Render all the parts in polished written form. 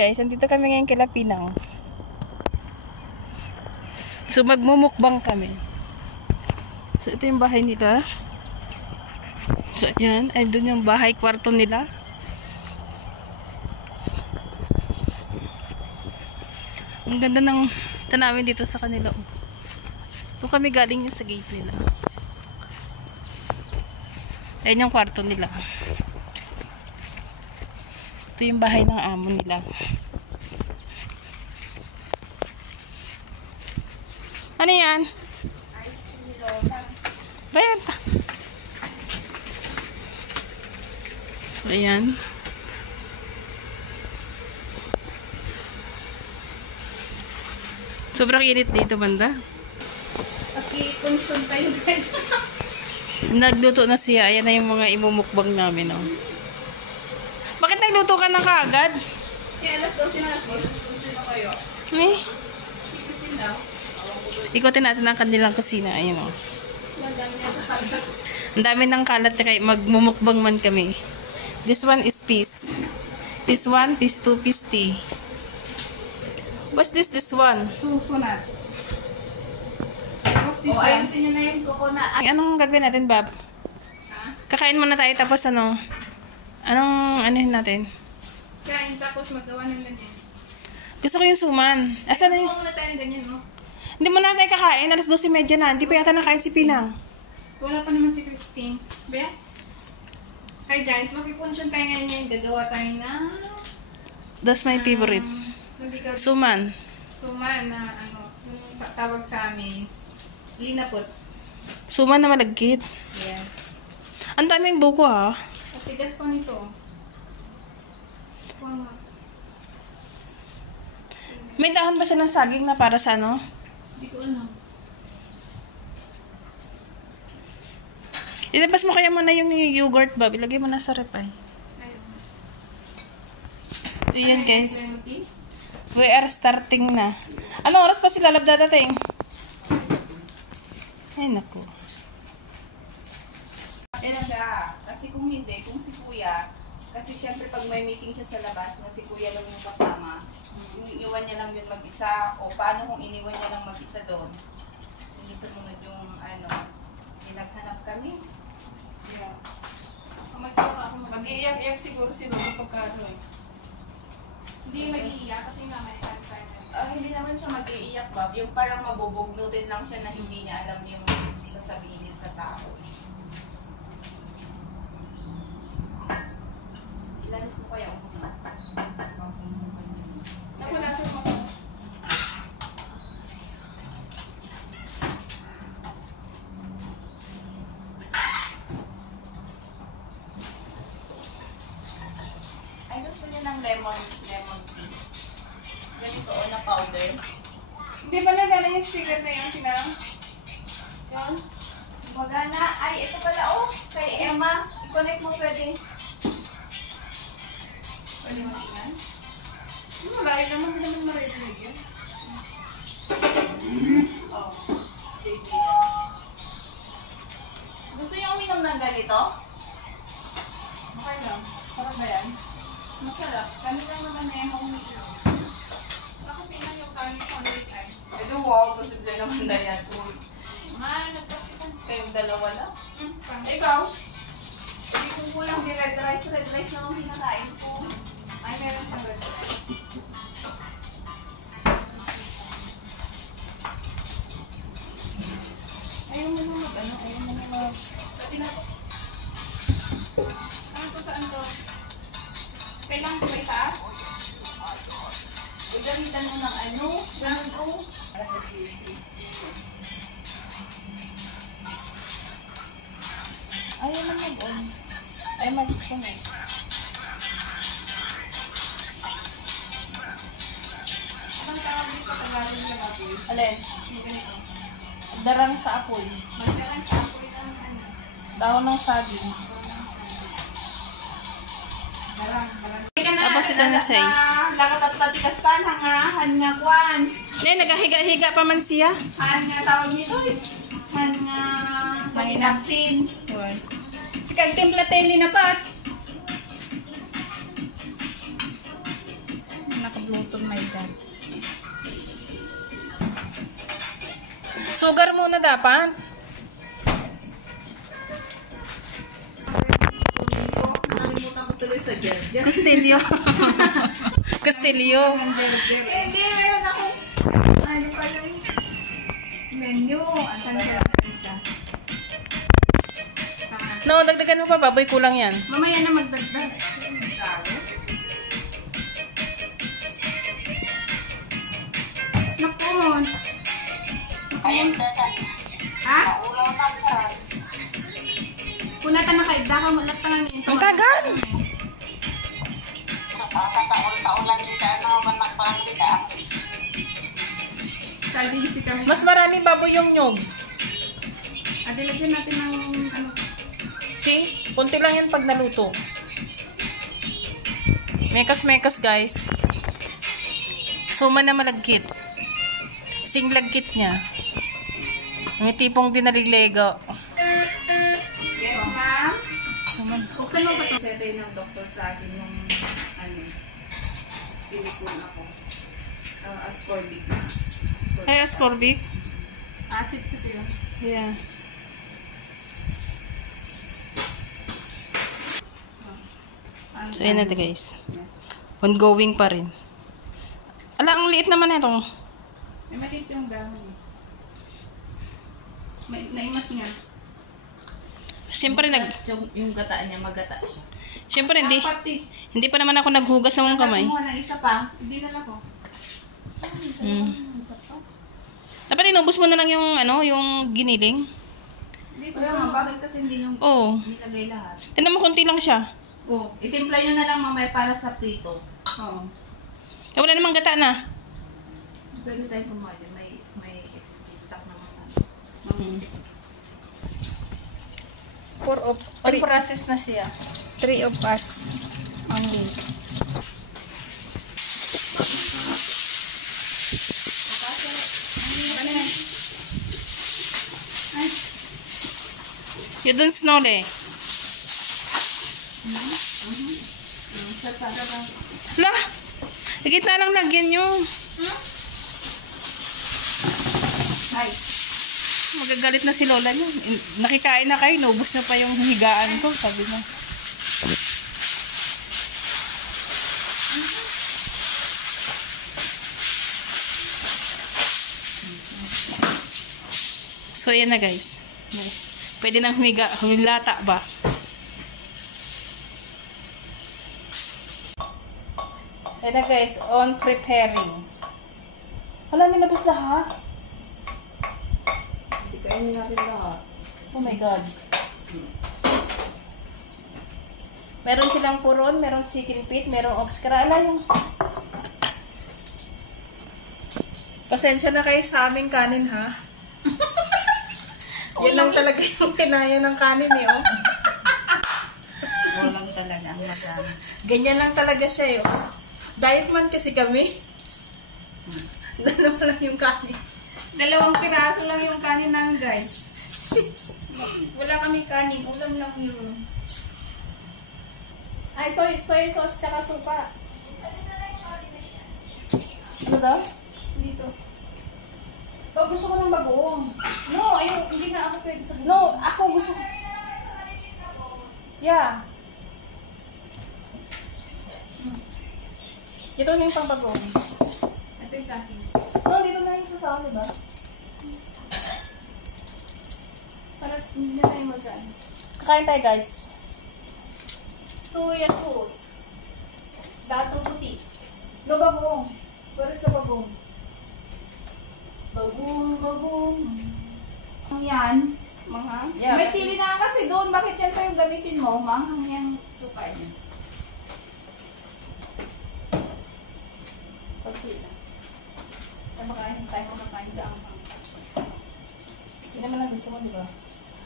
guys, andito kami ngayon kila Pinang. So magmumukbang kami. So ito yung bahay nila. So yan, ay doon yung bahay kwarto nila. Ang ganda ng tanawin dito sa kanila. Doon kami galing yung sa gate nila. Ayan yung kwarto nila. Ito yung bahay ng amo nila. Ano yan? Bayan. So, ayan. Sobrang init dito, banda. Paki-consume tayo, guys. Nagluto na siya. Ayan na yung mga imumukbang namin, oh. Bakit nagluto ka na kaagad? Kaya alas 12 na na kayo. Eh? Ikutin natin ang kanilang kusina. Ayan, oh. Ang dami ng kalat kaya magmumukbang man kami. This one is piece. Piece 1, piece 2, piece 3. What's this one? Susunod. What's this one? Ayusin nyo na yung coconut. Anong gagawin natin, Bob? Ha? Kakain muna tayo tapos ano? Anong anuhin natin? Kain tapos magawa ng ganyan. Gusto ko yung suman. Asan na yung... Gusto muna tayo ng ganyan, no? Hindi mo na tayo kakain. Alas 12:30 na. Hindi pa yata nakain si Pinang. Wala pa naman si Christine. Be? Hi guys, makipunsyong tayo ngayon. Gagawa tayo na... That's my favorite. Suman. Suman na ano, yung tawag sa amin. Linapot. Suman na malagkit. Yeah. Ang daming buko, ha? Tigas pa nito. Wow. May dahon ba siya ng saging na para sa ano? Hindi ko alam. Ilabas mo kaya muna yung yogurt, Bob. Ilagay mo na sa rep, ay. So, yun, guys. We are starting na. Anong oras pa sila dadating? Ay, naku. Yan na siya. Kasi kung hindi, kung si Kuya, kasi syempre pag may meeting siya sa labas na si Kuya lang yung kasama, iniwan niya lang yun mag-isa, o paano kung iniwan niya lang mag-isa doon? Hindi sumunod yung ano, naghanap kami. Yeah. Mag-iiyak-iyak siguro si Lolo pagkano eh. Hindi mag-iiyak kasi nga may time. Hindi naman siya mag-iiyak, Bob. Yung parang mabubugnutin lang siya na hindi niya alam yung sasabihin niya sa tao. Ilan ko kaya umunod? Naku, nasa mo. Ay, gusto niya ng lemon tea. Ganito o na powder. Hindi ba nagana yung sticker na yun, Pinang? Yun? Magana. Ay, ito pala oh. Kay Emma. I-connect mo pwede. Pwede mo tingnan? Malaki naman, hindi naman marinig yun. Oh. Gusto niyo uminom ng ganito? Okay lang. Sarap ba yan? Masarap. Kami lang naman na yung uminom. Ako pinang yung kanin ko ulit ay. Ito wow, posible naman na yan. Nagpasipan. Kayong dalawa lang. Ikaw? Hindi kung kulang di red rice lang ang pinakain ko. Ay, meron pang ganito. Ayaw mo na mag-ano? Ayaw mo na mag... Pati na to. Ano to saan to? Kailangan ko ba itaas? Gagamitan mo ng ano? Ganun ko. Para sa city. Ayaw mo mag-on. Ayaw mag-connect. Anong tawag dito sa galing sa baboy? Alin? Yung ganito. Darang sa apoy. Magdarang sa apoy ng ano. Dahon ng saging. Darang. Tapos ito na say. Lakat at patikastan, han nga kwan. Nay, nagkahiga-higa pa man siya. Han nga tawag nito eh. Han nga manginaksin. Si kagtimpla tayo linapat. magluto, my God. Sugar muna dapat. Nakalimutan ko tuloy sa gel. Castillo. Castillo. Hindi, meron ako. Ano pala yung menu. Asan siya? No, dagdagan mo pa, baboy, kulang yan. Mamaya na magdagdag. Naku. Ha? Punata na kayo. Daka mo. Lasta nga minto. Ang tagal! Kalisi kami. Mas marami baboy yung nyog. Lagyan natin ng ano. See? Kunti lang yan pag naluto. Mekas-mekas, guys. Suma na malagkit. Sing lagkit niya. May tipong dinalilego. Yes, ma'am. Suman. Buksan mo ba ito? Sete ng doktor sa akin nung ano, silikon ako. Ascorbic na. Ay, ascorbic. Acid kasi yun. Yeah. So, yun na guys. Ongoing pa rin. Ala, ang liit naman ito. May maliit yung dahon eh. Naimas niya. Siyempre, Yung gata niya, magata siya. siyempre Apat eh. hindi pa naman ako naghugas ng kamay. Kumuha ng isa pa. Hindi na lang ako. Isa pa. Dapat inubos mo na lang yung, ano, yung giniling. Hindi, Kaya nga, bakit kasi hindi yung Oo. nilagay lahat? Tignan mo, konti lang siya. Oo. Itimpla nyo na lang mamaya para sa prito. Oo. Eh, wala namang gata na. Pwede tayo kumuha dyan. May stock naman. Four of On process na siya. 3 of us only. You don't smell eh. Hala! Higit na lang lagyan nyo. Ay, Magagalit na si Lola niya. Nakikain na kayo, naubos na pa yung higaan ko, sabi niya. So, yan na guys. Pwede nang humilata ba? Yan na guys, on preparing. Hala, nilabas lahat. hindi kainin natin lahat. Oh my God. Meron silang puron, meron chicken feet, merong obskra. Ala yung... Pasensya na kayo sa aming kanin, ha? Yan lang talaga yung kinaya ng kanin, eh, oh. Walang talaga ang madami. Ganyan lang talaga siya, eh, oh. Diet man kasi kami. Dalawa lang yung kanin. 2 piraso lang yung kanin namin, guys. Wala kami kanin. Ulam lang yun. Ay, soy sauce tsaka suka. Ano daw? Dito. Oh, gusto ko ng bagoong. No, ayun. Hindi na ako pwede sa No, ako gusto ko. Yeah. Ito na yung pang bagoong. Ito yung sa akin. No, dito na yung susaw, diba? Para hindi na tayo mag-ano. Kakain tayo, guys. Soya sauce. Datong puti. No, bagoong. Where is the bagoong? Bagoong. Ang yan. Manghang. Yeah, May chili na kasi doon. Bakit yan pa yung gamitin mo? Manghang yung suka niya. Pagti na. Tayo makakain sa anghang. Hindi naman ang gusto mo, di ba?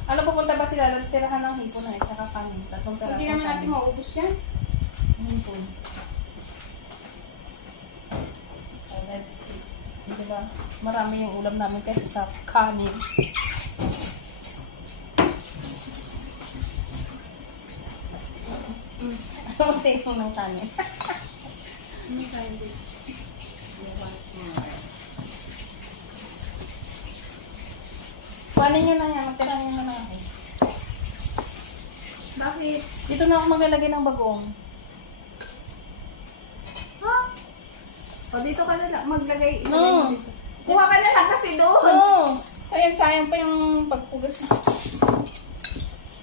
Ano, pupunta ba sila? Tirahan ng hipon na, tsaka kanin. Tatlong peraso Hindi naman natin maubos yan. hipon. Oh, let's eat. Di ba? Marami yung ulam namin kasi sa kanin. Ano mo ng kanin? Hindi tayo dito. Kuhanin nyo na yan. Magtira nyo na lang. Bakit? Dito na ako maglalagay ng bagoong. Ha? O dito ka na lang maglagay. No. Ilagay mo dito. Kuha ka na lang kasi doon. Oo. Sayang pa yung pagpugas.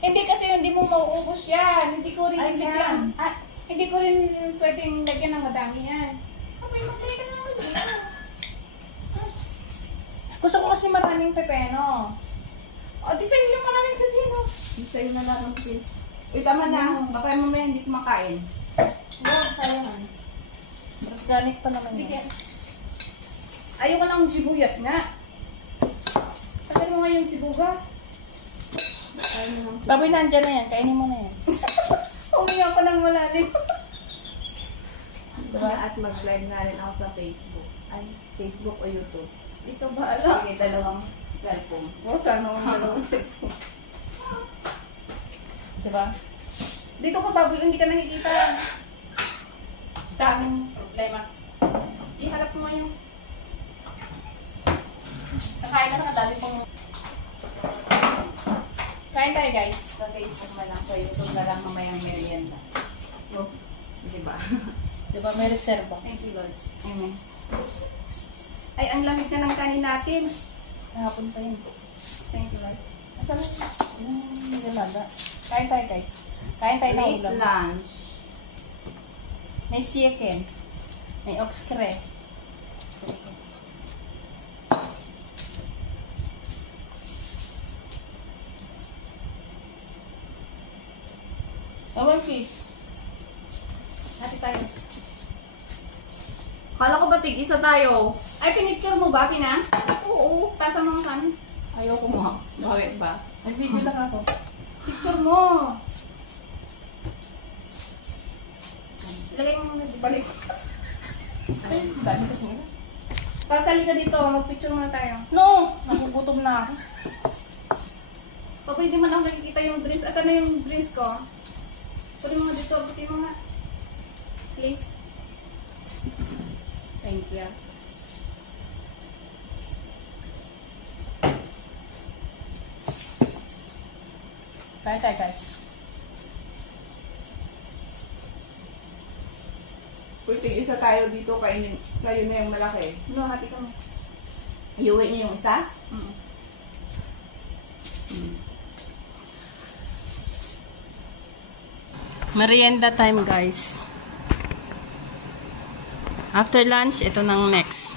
Hindi kasi hindi mo mauubos yan. Hindi ko rin Ay, bigyan. Hindi ko rin pwedeng lagyan ng madami yan. Okay, magtali ka na lang dito. Gusto ko kasi maraming pepeno. O, design yung maraming pipino. Sa'yo na lang ang pin. Uy, tama na. Baka mamaya hindi kumakain. Wow, sayang. Mas ganik pa naman yun. Bigyan. Ayoko ng sibuyas nga. Tagal mo nga yung sibuga. Baboy, nandyan na yan. Kainin mo na yan. Huminga ko ng malalim. Diba? At mag-live na rin ako sa Facebook. Ay, Facebook o YouTube. Ito bahala. Sige, dalawang cellphone. O, sana akong dalawang cellphone. Diba? Dito ko baboy, hindi ka nakikita. Daming problema. Iharap mo yung... Kakain na sa dami pang... Kain tayo, guys. Sa Facebook na lang. Sa YouTube na lang mamayang merienda. Oh. Diba? Diba, may reserva. Thank you, Lord. Amen. Ay, ang lamig na ng kanin natin. Nahapon pa yun. Thank you, Lord. Asa lang? Nilalaga. Kain tayo, guys. Kain tayo ng Late ulam. lunch. May chicken. May oxcre. Tawag fish. Hati tayo. Kala ko ba tig-isa tayo? Ay, pinicture mo ba, Pina? Oo. Pasa mo ang kanin. Ayoko mo. Bakit ba? May video lang ako. Picture mo. Ilagay mo muna. Balik. Ay, dami kasi nga. Pasali ka dito. Mag-picture muna tayo. No! Nagugutom na ako. Pag hindi man ako nakikita yung dress. At ano yung dress ko? Pwede mo nga dito. Pwede mo nga. Please. Thank you. Kain tayo, guys. Uy, tig-isa tayo dito. Kainin. Sa'yo na yung malaki. No, hati ka mo. Iuwi niyo yung isa? Merienda time, guys. After lunch, ito nang next.